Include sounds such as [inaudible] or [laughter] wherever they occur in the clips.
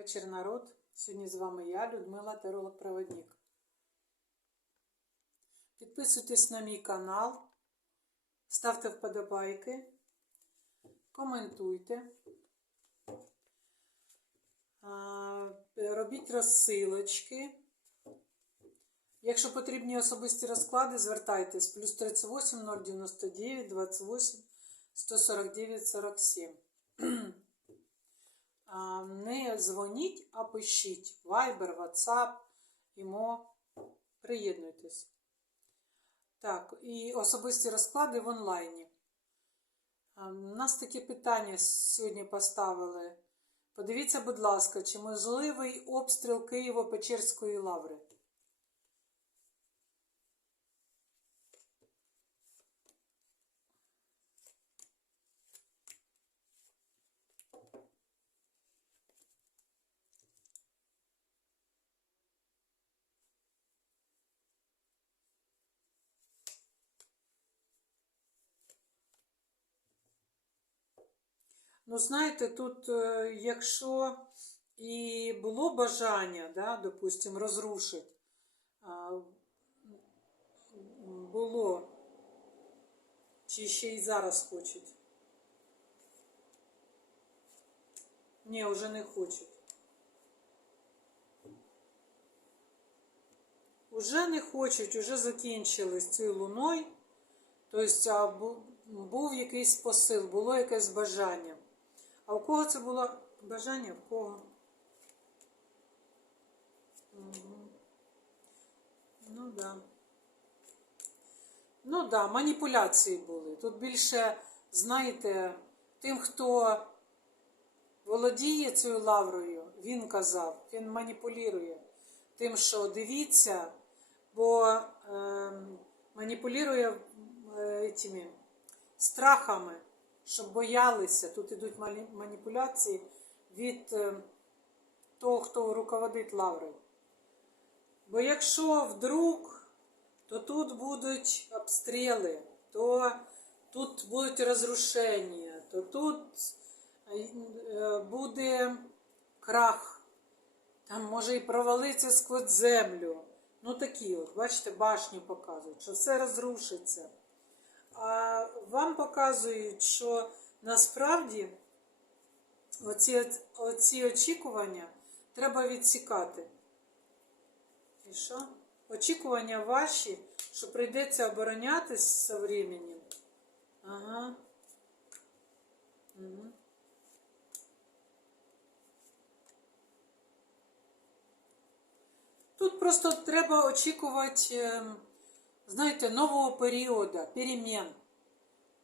вечір, народ. Сьогодні з вами я, Людмила Теролог-Проводник. Підписуйтесь на мій канал, ставте вподобайки, коментуйте, робіть розсилочки. Якщо потрібні особисті розклади, звертайтесь плюс 38 099 28 149 47. Не дзвоніть, а пишіть. Viber, WhatsApp, Імо. Приєднуйтесь. Так, і особисті розклади в онлайні. У нас таке питання сьогодні поставили. Подивіться, будь ласка, чи можливий обстріл Києво-Печерської лаври? Ну, знаєте, тут, е, якщо і було бажання, да, допустим, розрушити, було, чи ще й зараз хочуть? Ні, вже не хочуть. Уже не хочуть, уже закінчили з цією луною. Тобто був якийсь посил, було якесь бажання. А у кого це було бажання? В кого? Мгм. Ну да. Ну да, маніпуляції були. Тут більше, знаєте, тим, хто володіє цією лаврою, він казав, він маніпулює тим, що дивіться, бо е, маніпулює е, цими страхами, щоб боялися. Тут ідуть маніпуляції від е, того, хто руководить лаврою. Бо якщо вдруг, то тут будуть обстріли, то тут будуть розрушення, то тут е, буде крах, там може і провалиться сквозь землю. Ну такі от, бачите, башню показують, що все розрушиться. Показують, що насправді оці, оці очікування треба відсікати. І що? Очікування ваші, що прийдеться оборонятись со временем. Ага. Угу. Тут просто треба очікувати, ем, знаєте, нового періоду, перемін.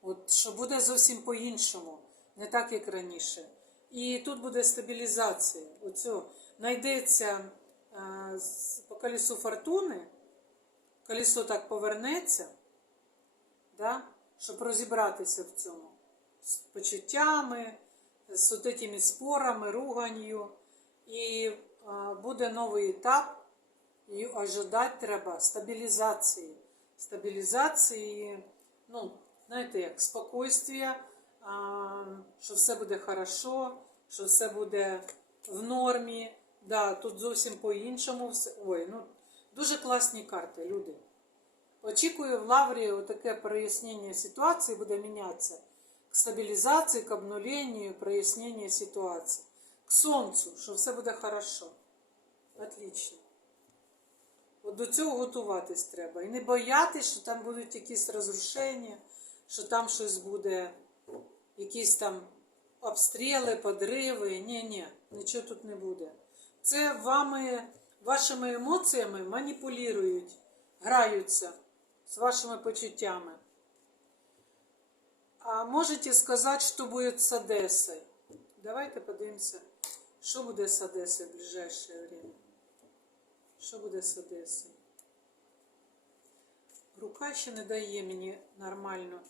От, що буде зовсім по-іншому, не так, як раніше. І тут буде стабілізація. Оцю знайдеться е, по колесу фортуни, колесо так повернеться, да, щоб розібратися в цьому. З почуттями, з от этими спорами, руганью. І е, буде новий етап, і ожидати треба стабілізації. Стабілізації, ну, знаєте, як спокойствія, що все буде хорошо, що все буде в нормі. Да, тут зовсім по-іншому. Ой, ну дуже класні карти, люди. Очікую в Лаврі таке прояснення ситуації буде мінятися к стабілізації, к обнуленню, прояснення ситуації. К сонцю, що все буде хорошо. Отлично. От до цього готуватись треба. І не боятись, що там будуть якісь розрушення, що там щось буде, якісь там обстріли, подриви. Ні, ні, нічого тут не буде. Це вами, вашими емоціями маніпулюють, граються з вашими почуттями. А можете сказати, що буде з Одесою? Давайте подивимося, що буде з Одесою в ближайшее время. Що буде з Одесою? Рука ще не дає мені нормально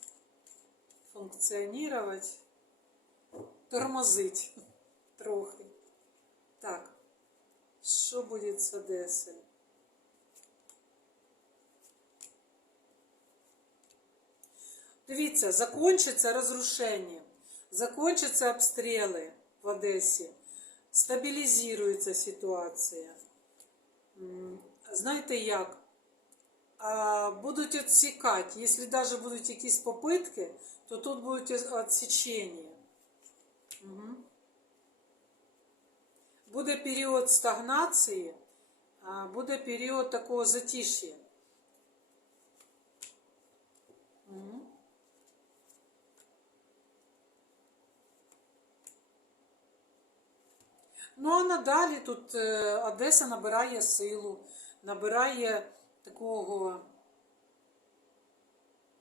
функціонувати. Тормозить [laughs] трохи. Так, що буде з Одесою? Дивіться, закончиться розрушення, закончаться обстріли в Одесі. стабілізується ситуація. Знаєте як? Будуть відсікати. Якщо навіть будуть якісь попитки, то тут будуть відсічення. Угу. Буде період стагнації, буде період такого затиш'я. Угу. Ну, а надалі тут е, Одеса набирає силу, набирає такого,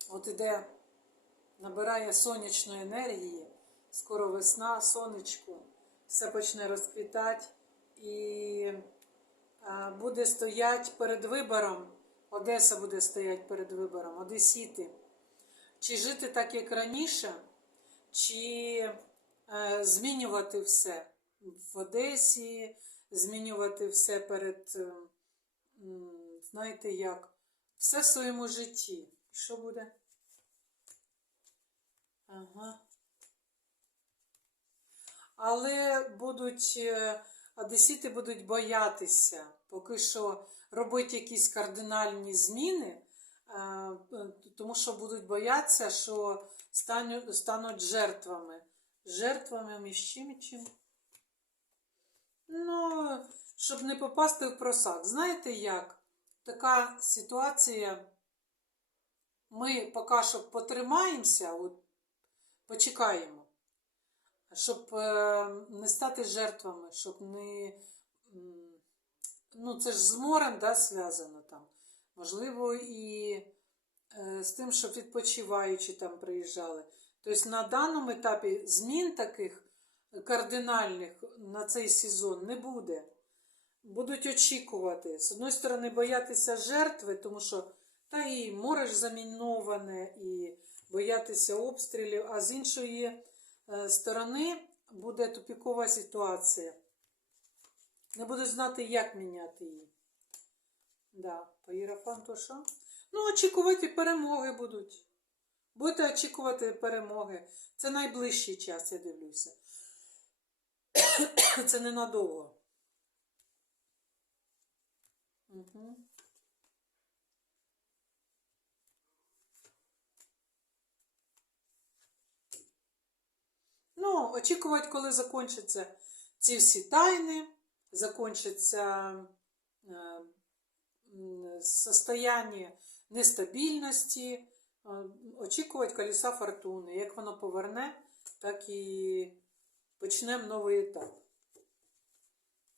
от іде, набирає сонячної енергії, скоро весна, сонечко, все почне розквітати і буде стоять перед вибором, Одеса буде стояти перед вибором, Одесіти. Чи жити так, як раніше, чи е, змінювати все в Одесі, змінювати все перед, знаєте як, все в своєму житті. Що буде? Ага. Але будуть, е, одесіти будуть боятися, поки що робити якісь кардинальні зміни, е, тому що будуть боятися, що стануть жертвами. Жертвами між чим і чим? Ну, щоб не попасти в просак. Знаєте як? Така ситуація. Ми поки що потримаємося, от, почекаємо, щоб е, не стати жертвами, щоб не. Ну, це ж з морем да, зв'язано там. Можливо, і е, з тим, щоб відпочиваючі там приїжджали. Тобто на даному етапі змін таких кардинальних на цей сезон не буде. Будуть очікувати. З одної сторони, боятися жертви, тому що та і море ж заміноване, і боятися обстрілів, а з іншої е, сторони буде тупікова ситуація. Не будуть знати, як міняти її. Да, по Єрофанту що? Ну, очікувати перемоги будуть. Будете очікувати перемоги. Це найближчий час, я дивлюся. [coughs] Це ненадовго. Угу. Ну, очікувати, коли закінчаться ці всі тайни, закінчиться е, м, состояние нестабільності, е, очікувати колеса фортуни. Як воно поверне, так і почнемо новий етап.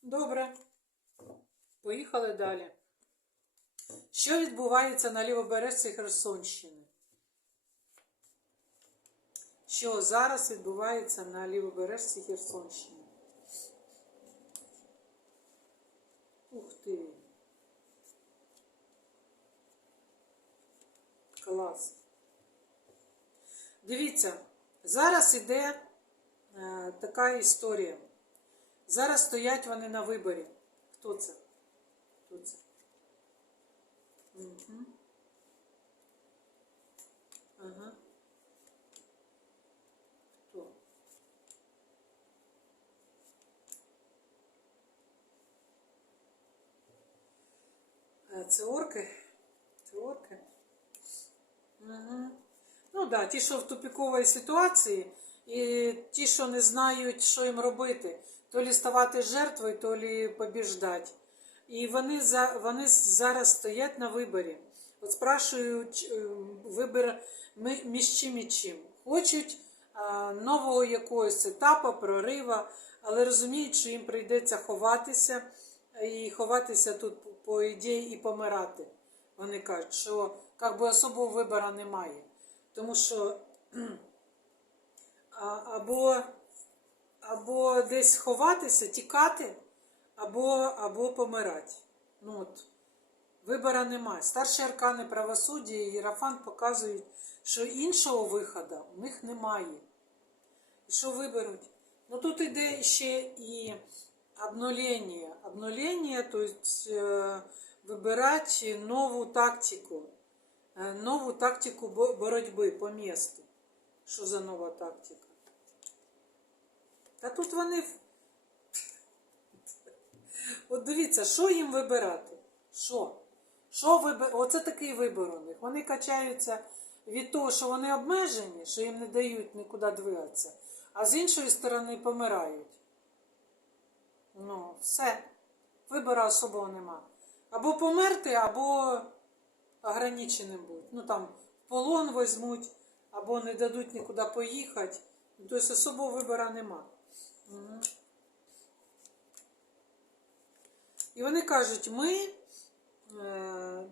Добре. Поїхали далі. Що відбувається на лівобережці Херсонщини? Що зараз відбувається на лівобережці Херсонщини? Ух ти. Клас. Дивіться, зараз іде е, така історія. Зараз стоять вони на виборі. Хто це? Це? Угу. Ага. Хто? Е, Це орки? Це орки? Угу. Ну так, да, ті, що в тупіковій ситуації, і ті, що не знають, що їм робити, то лі ставати жертвою, то лі побіждати. І вони, за, вони зараз стоять на виборі. От спрашують е, вибір між чим і чим. Хочуть а, нового якогось етапу, прорива, але розуміють, що їм прийдеться ховатися, і ховатися тут, по ідеї, і помирати. Вони кажуть, що як би особого вибору немає. Тому що [clears throat] або, або десь ховатися, тікати, або, або помирати. Ну, от, вибора немає. Старші аркани правосуддя і Єрафант показують, що іншого виходу у них немає. І що виберуть? Ну тут іде ще і обнулення. Обнулення, то есть е, вибирати нову тактику. Е, Нову тактику бо- боротьби по місту. Що за нова тактика? Та тут вони дивіться, що їм вибирати? Що? Що вибир... Оце такий вибір у них. Вони качаються від того, що вони обмежені, що їм не дають нікуди двигатися, а з іншої сторони помирають. Ну, все. Вибору особого нема. Або померти, або ограниченим бути. Ну там полон візьмуть, або не дадуть нікуди поїхати. Тобто особого вибору нема. Мгм. І вони кажуть, ми е,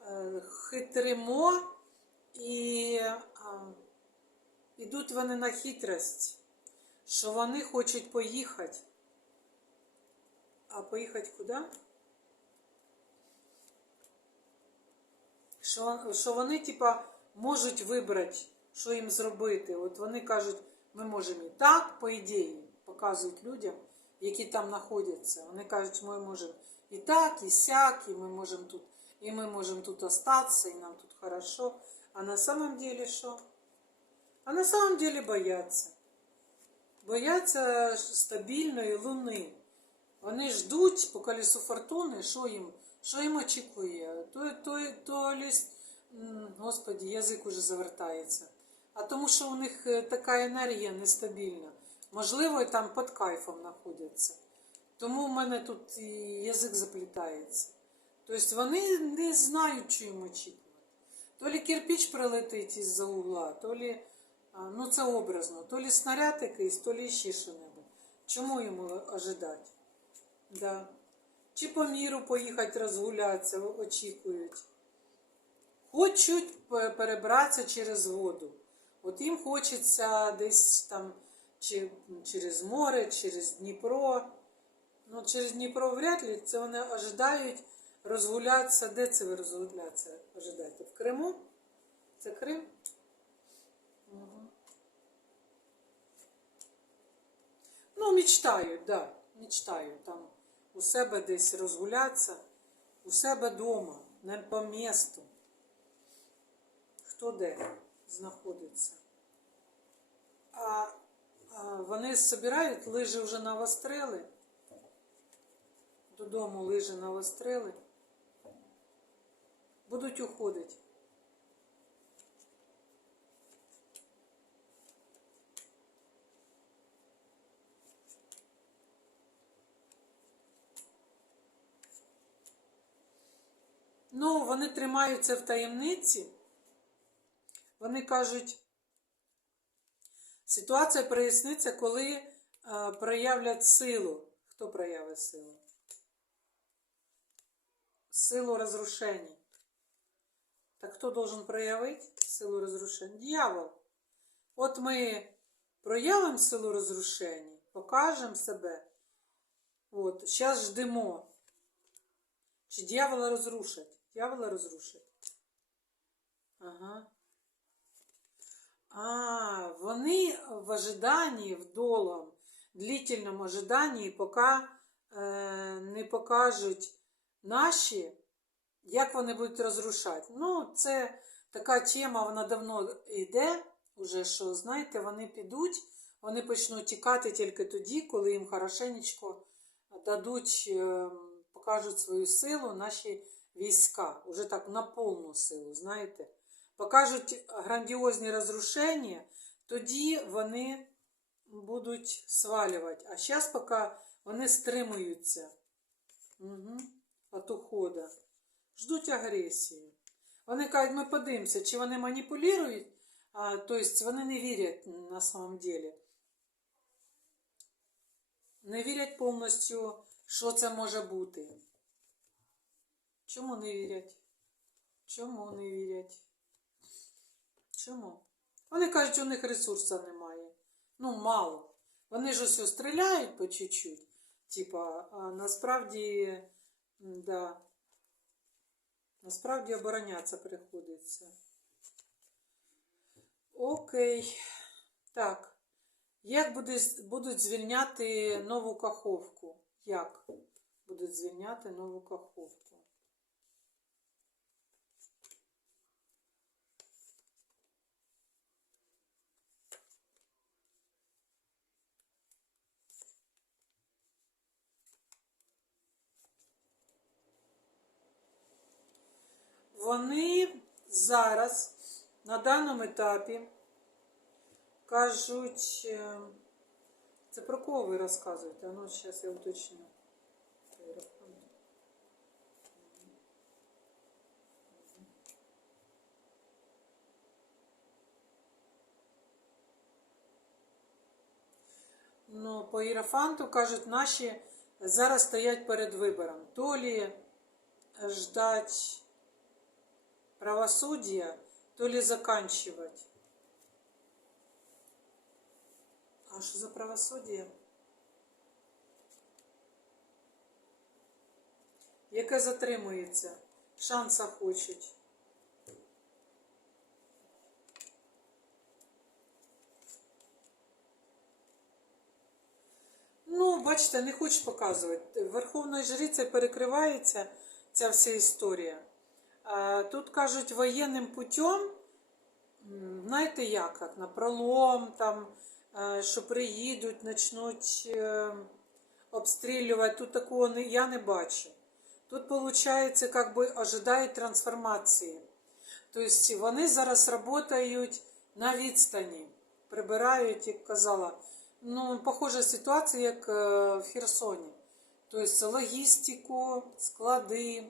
е, хитримо і йдуть вони на хитрость, що вони хочуть поїхати. А поїхати куди? Що, що вони, типа, можуть вибрати, що їм зробити. От вони кажуть, ми можемо і так, по ідеї, показують людям, які там знаходяться. Вони кажуть, ми можемо і так, і сяк, і ми можемо тут, і ми можемо тут остатися, і нам тут хорошо. А на самом деле що? А на самом деле бояться. Бояться стабільної луни. Вони ждуть по колесу фортуни, що їм, що їм очікує. То, то, то ліс, господі, язик уже завертається. А тому, що у них е, така енергія нестабільна. Можливо, і там під кайфом знаходяться. Тому в мене тут і язик заплітається. Тобто вони не знають, що їм очікувати. То лі кирпич прилетить із-за угла, то лі, ну це образно, то лі снаряд якийсь, то лі ще що-небудь. Чому йому ожидати? Да. Чи по міру поїхати розгулятися, очікують. Хочуть перебратися через воду. От їм хочеться десь там чи через море, через Дніпро. Ну, через Дніпро вряд ли. Це вони ожидають розгулятися. Де це ви розгулятися ожидаєте? В Криму? Це Крим? Угу. Ну, мечтають, да, мечтають там у себе десь розгулятися, у себе вдома, не по місту. Хто де знаходиться. А вони збирають, лижі вже навострили. Додому лижі навострили. Будуть уходити. Ну, вони тримаються в таємниці. Вони кажуть, ситуація проясниться, коли е, проявлять силу. Хто проявить силу? Силу розрушення. Так хто должен проявити силу розрушення? Дьявол. От ми проявимо силу розрушення, покажемо себе. От, зараз ждемо. Чи дьявола розрушать? Дьявола розрушать. Ага. А, вони в ожиданні, в долгом, длительному ожиданні, поки е, не покажуть наші, як вони будуть розрушати. Ну, це така тема, вона давно йде, уже що, знаєте, вони підуть, вони почнуть тікати тільки тоді, коли їм хорошенечко дадуть, е, покажуть свою силу наші війська, уже так на повну силу, знаєте. Покажуть грандіозні розрушення, тоді вони будуть свалювати. А зараз поки вони стримуються угу. від уходу. Ждуть агресії. Вони кажуть, ми подивимося, чи вони маніпулюють, а, тобто вони не вірять на самом деле. Не вірять повністю, що це може бути. Чому не вірять? Чому не вірять? Чому? Вони кажуть, у них ресурсу немає. Ну, мало. Вони ж ось стріляють по чуть-чуть. Типа, а насправді, да. Насправді оборонятися приходиться. Окей. Так. Як будуть звільняти нову каховку? Як будуть звільняти нову каховку? Вони зараз на даному етапі кажуть, е, це про кого ви розказуєте? Ну, зараз я уточню. Ну, по Єрофанту кажуть, наші зараз стоять перед вибором. То ли ждать правосудия, то ли заканчивать. А що за правосуддя? Яке затримується, шанса хочуть. Ну, бачите, не хочу показувати. Верховною жрицею перекривається ця вся історія. А, Тут кажуть воєнним путем, знаєте як, як на пролом, там, е, що приїдуть, почнуть е, обстрілювати. Тут такого я не бачу. Тут, виходить, как би ожидають трансформації. Тобто вони зараз працюють на відстані, прибирають, як казала. Ну, похожа ситуація, як е, в Херсоні. Тобто логістику, склади, е,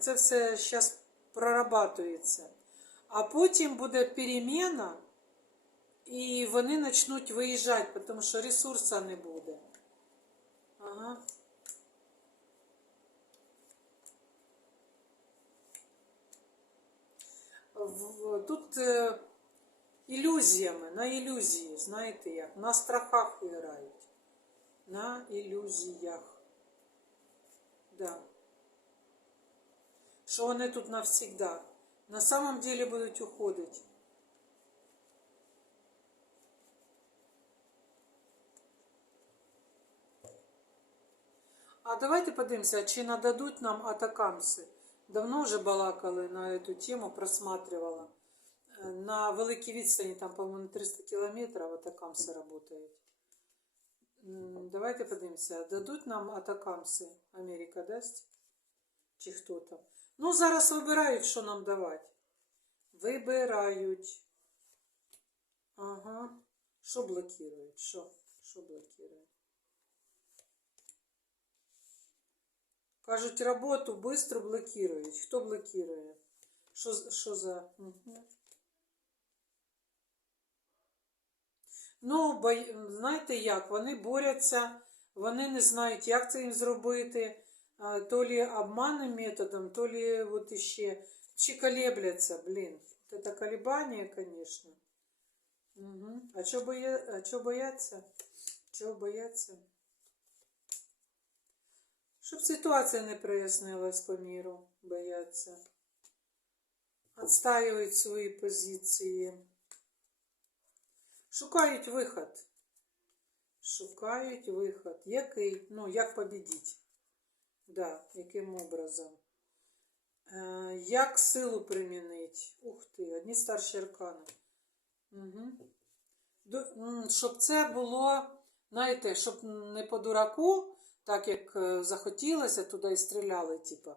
це все зараз прорабатується. А потім буде переміна, і вони почнуть виїжджати, тому що ресурсу не буде. Ага. Тут е, ілюзіями, на ілюзії, знаєте як, на страхах грають. На ілюзіях. Да. Що вони тут навсегда. На самом деле будуть уходити. А давайте подивимося, чи нададуть нам атакамси. Давно вже балакали на эту тему, просматривала. Е, На великій відстані, там, по-моєму, 300 кілометрів атакамси працюють. М, Давайте подивимося, дадуть нам атакамси. Америка дасть? Чи хто там? Ну, зараз вибирають, що нам давати. Вибирають. Ага. Що блокують? Що? Що блокують? Кажуть, роботу швидко блокують. Хто блокує? Що, що за. Ну, бой... знаєте як, вони борються, вони не знають, як це їм зробити. То лі обманним методом, то лі от іще. Чи колебляться, блін. От це колебання, звісно. Угу. А чого боя... а бояться? Чого бояться? Щоб ситуація не прояснилась по міру, бояться. Отстаивают свої позиції. Шукають виход. Шукають виход. Який? Ну, як победити? Да, яким образом? Е, як силу примінити? Ух ти, одні старші аркани. Угу. Щоб це було, знаєте, щоб не по дураку, так як е, захотілося, туди і стріляли, типа.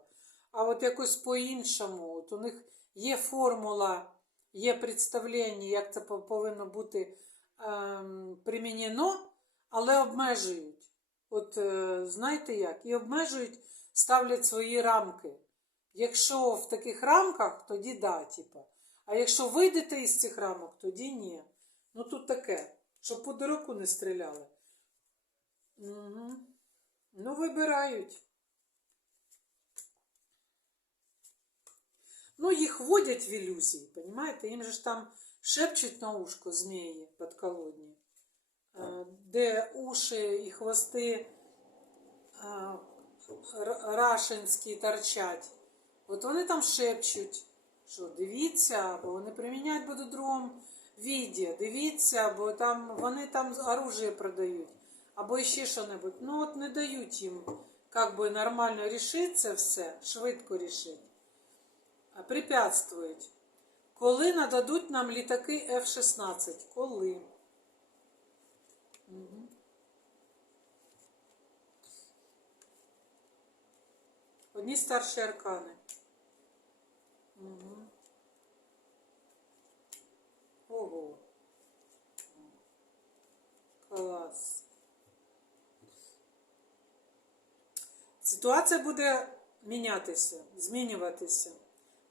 А от якось по-іншому. От у них є формула, є представлення, як це повинно бути ем, примінено, але обмежують. От е, знаєте як? І обмежують, ставлять свої рамки. Якщо в таких рамках, тоді да, типа. А якщо вийдете із цих рамок, тоді ні. Ну тут таке, щоб по дураку не стріляли. Угу. Ну, вибирають. Ну, їх вводять в ілюзії, понимаєте? Їм же ж там шепчуть на ушко змії подколодні, е, де уші і хвости е, р- рашенські торчать. От вони там шепчуть, що дивіться, бо вони приміняють будуть другому віді. Дивіться, бо там вони там оружие продають. Або ще що-небудь. Ну от не дають їм как би нормально рішити все, швидко рішити. А препятствують. Коли нададуть нам літаки F-16? Коли? Угу. Одні старші аркани. Угу. Ого. Клас. Ситуація буде мінятися, змінюватися.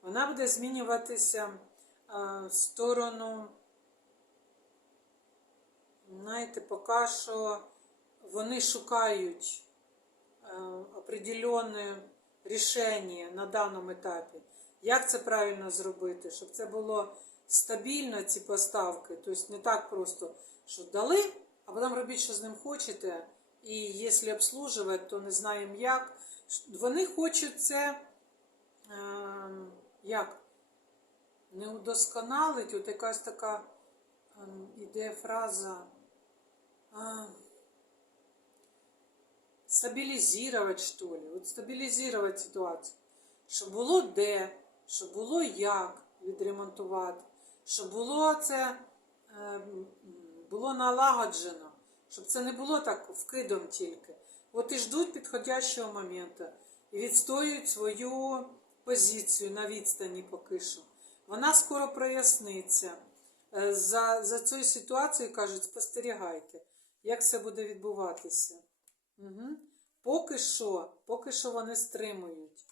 Вона буде змінюватися в сторону, знаєте, поки що вони шукають е, определенне рішення на даному етапі. Як це правильно зробити, щоб це було стабільно, ці поставки, тобто не так просто, що дали, а потім робіть, що з ним хочете. І якщо обслужувати, то не знаємо як. Вони хочуть це е, як? Не удосконалить, от якась така е, іде фраза. Стабілізувати, що ли. От стабілізувати ситуацію. Щоб було де, щоб було як відремонтувати, щоб було це е, було налагоджено, щоб це не було так вкидом тільки. От і ждуть підходящого моменту і відстоюють свою позицію на відстані поки що. Вона скоро проясниться. Е, За, за цією ситуацією кажуть, спостерігайте, як це буде відбуватися. Угу. Поки що, поки що вони стримують,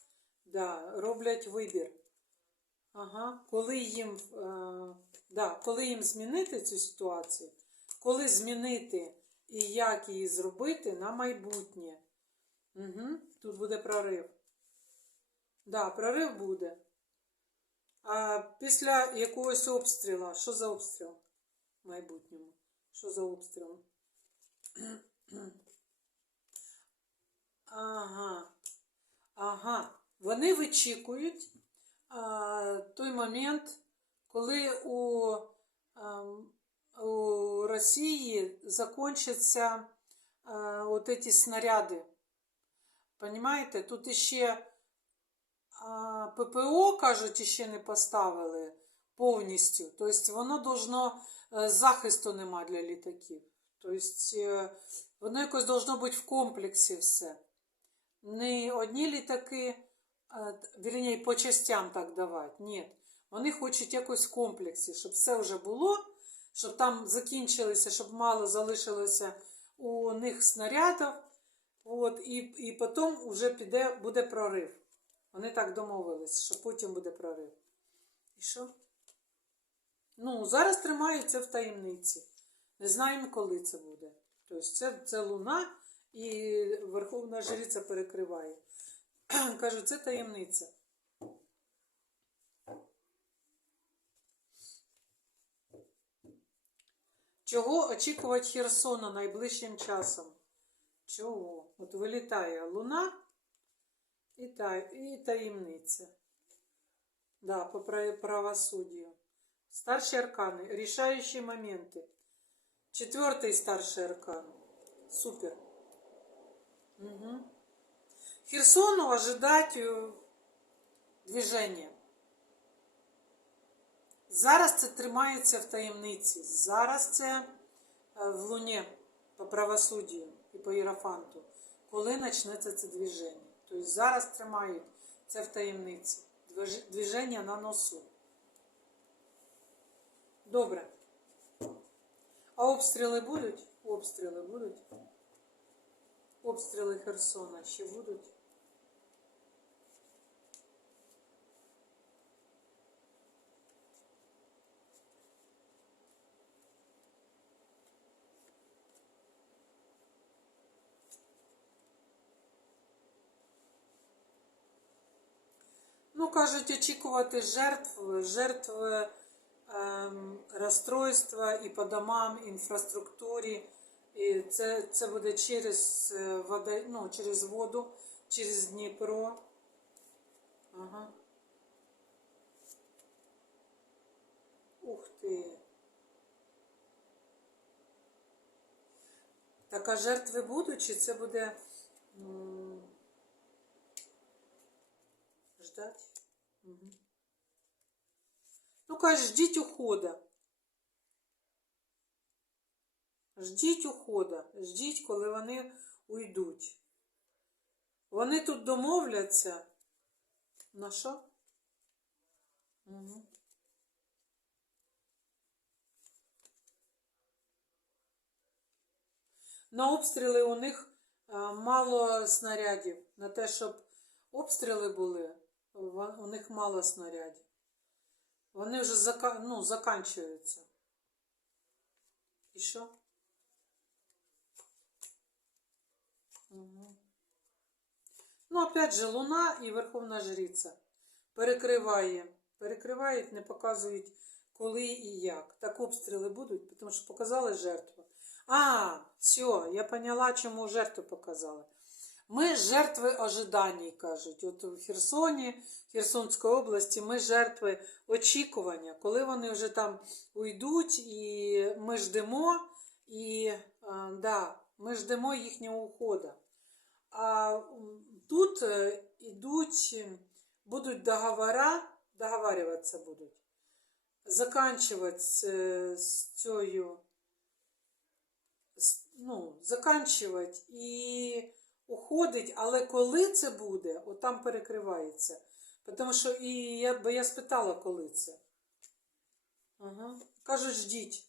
да, роблять вибір. Ага. Коли їм, е, да, коли їм змінити цю ситуацію, коли змінити і як її зробити на майбутнє. Угу. Тут буде прорив. Да, прорив буде. А після якогось обстрілу, що за обстріл в майбутньому? Що за обстріл? Ага. Ага. Вони вичікують а, той момент, коли у, а, у Росії закончаться от ці снаряди. Понимаєте? Тут іще а, ППО, кажуть, іще не поставили повністю. Тобто воно должно е, захисту нема для літаків. Тобто е, воно якось должно бути в комплексі все. Не одні літаки, вірні, по частям так давати. Ні. Вони хочуть якось в комплексі, щоб все вже було, щоб там закінчилося, щоб мало залишилося у них снарядів. От, і, і потім вже піде, буде прорив. Вони так домовились, що потім буде прорив. І що? Ну, зараз тримаються в таємниці. Не знаємо, коли це буде. Тобто це, це луна і Верховна Жриця перекриває. [clears throat] Кажу, це таємниця. Чого очікувати Херсона найближчим часом? Чого? От вилітає луна і, та, і таємниця. Да, по пра- правосуддю. Старші аркани. Рішаючі моменти. Четвертий старший аркан. Супер. Угу. Херсону ожидать е, движення. Зараз це тримається в таємниці. Зараз це в луні по правосуддю і по Єрофанту. Коли почнеться це движення. Тобто зараз тримають це в таємниці. Движ- Движення на носу. Добре. А обстріли будуть? Обстріли будуть. Обстріли Херсона ще будуть. Ну, кажуть, очікувати жертв, жертв ем, розстройства і по домам, інфраструктурі. І це, це буде через, е, вода, ну, через воду, через Дніпро. Ага. Ух ти. Так, а жертви будуть, чи це буде ждать? Угу. Ну, каже, ждіть ухода. Ждіть ухода, ждіть, коли вони уйдуть. Вони тут домовляться. На що? Угу. На обстріли у них е, мало снарядів. На те, щоб обстріли були, у них мало снарядів. Вони вже зака... ну, заканчуються. І що? Угу. Ну, опять же, Луна і Верховна Жриця перекриває. Перекривають, не показують, коли і як. Так обстріли будуть, тому що показали жертву. А, все, я поняла, чому жертву показали. Ми жертви ожиданий, кажуть. От у Херсоні, Херсонської області, ми жертви очікування, коли вони вже там уйдуть, і ми ждемо, і да, ми ждемо їхнього уходу. А тут е, ідуть, будуть договора, договарюватися будуть, заканчувати з, е, з цією, ну, заканчувати і уходить, але коли це буде, от там перекривається. Тому що і я, бо я спитала, коли це. Ага. Кажуть, ждіть.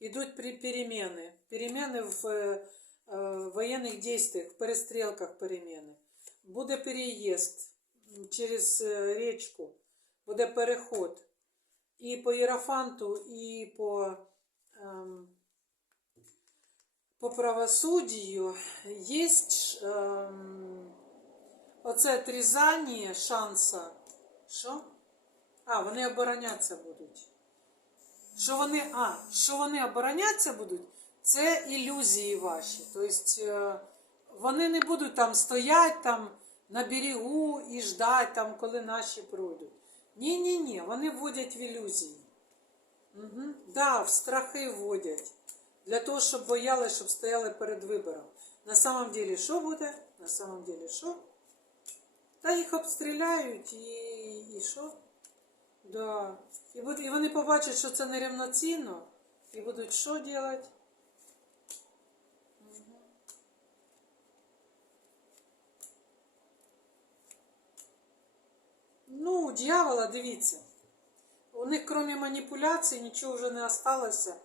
Идут при- перемены. Перемены в э, э, военных действиях, в перестрелках перемены. Буде переїзд м, через е, річку, буде переход. І по Єрофанту, і по, ем, по правосуддю є ем, оце отрізання шанса. Що? А, вони оборонятися будуть. Що вони, а, що вони обороняться будуть, це ілюзії ваші. Тобто е, вони не будуть там стоять там на берегу і ждать, там, коли наші пройдуть. Ні, ні, ні, вони вводять в ілюзії. Угу. Да, в страхи вводять. Для того, щоб боялись, щоб стояли перед вибором. На самом деле, що буде? На самом деле, що? Та їх обстріляють і, і що? Да. І, і вони побачать, що це нерівноцінно, і будуть що робити? Ну, у дьявола, дивіться. У них, крім маніпуляцій, нічого вже не осталося.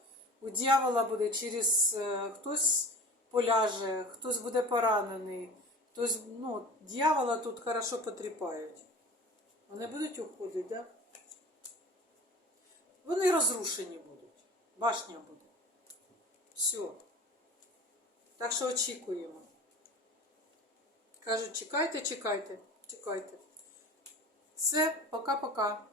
У дьявола буде через е, хтось поляже, хтось буде поранений. Хтось, ну, дьявола тут хорошо потріпають. Вони будуть уходити? Да? Вони розрушені будуть. Башня буде. Все. Так що очікуємо. Кажуть, чекайте, чекайте, чекайте. Все, пока-пока.